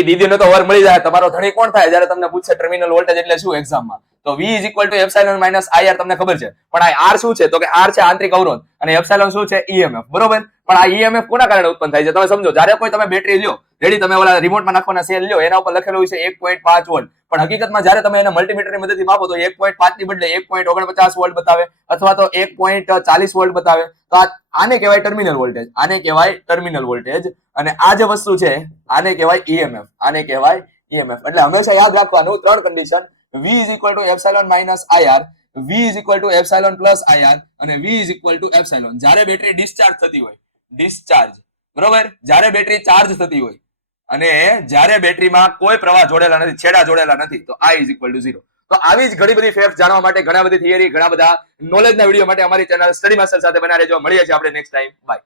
એ દીદીને તો ઓવર મળી જાય. તમારો ધણી કોણ થાય જ્યારે તમને પૂછશે ટર્મિનલ વોલ્ટેજ એટલે શું એક્ઝામમાં? તો V = ε - IR તમને ખબર છે, પણ આ R શું છે? તો કે R છે આંતરિક અવરોધ અને એપ્સિલોન શું છે? EMF. બરોબર. પણ આ EMF કોના કારણે ઉત્પન્ન થાય છે તમે સમજો. જ્યારે કોઈ તમે બેટરી લ્યો, રેડી, તમે ઓલા રિમોટમાં નાખવાના સેલ લ્યો, એના ઉપર લખેલું છે 1.5 વોલ્ટ, પણ હકીકતમાં જ્યારે તમે એને મલ્ટીમીટરની મદદથી માપો તો 1.5 ની બદલે 1.49 વોલ્ટ બતાવે અથવા તો 1.40 વોલ્ટ બતાવે. તો આને કહેવાય ટર્મિનલ વોલ્ટેજ. આને કહેવાય ટર્મિનલ વોલ્ટેજ. અને આ જે વસ્તુ છે આને કહેવાય EMF. આને કહેવાય EMF. એટલે હંમેશા યાદ રાખવાનું ત્રણ condition: V = ε - IR, V = ε + IR અને V = ε. જ્યારે બેટરી ડિસ્ચાર્જ થતી હોય, ડિસ્ચાર્જ, બરોબર, જ્યારે બેટરી ચાર્જ થતી હોય અને જ્યારે બેટરીમાં કોઈ પ્રવાહ જોડેલા નથી, છેડા જોડેલા નથી, તો I = 0. તો આવી જ ઘણી બધી ફેક્ટ્સ જાણવા માટે, ઘણા બધી થિયરી, ઘણા બધા નોલેજના વિડીયો માટે અમારી ચેનલ સ્ટડી માસ્ટર સાથે બના રહેજો. મળીએ છીએ આપણે નેક્સ્ટ ટાઈમ. બાય.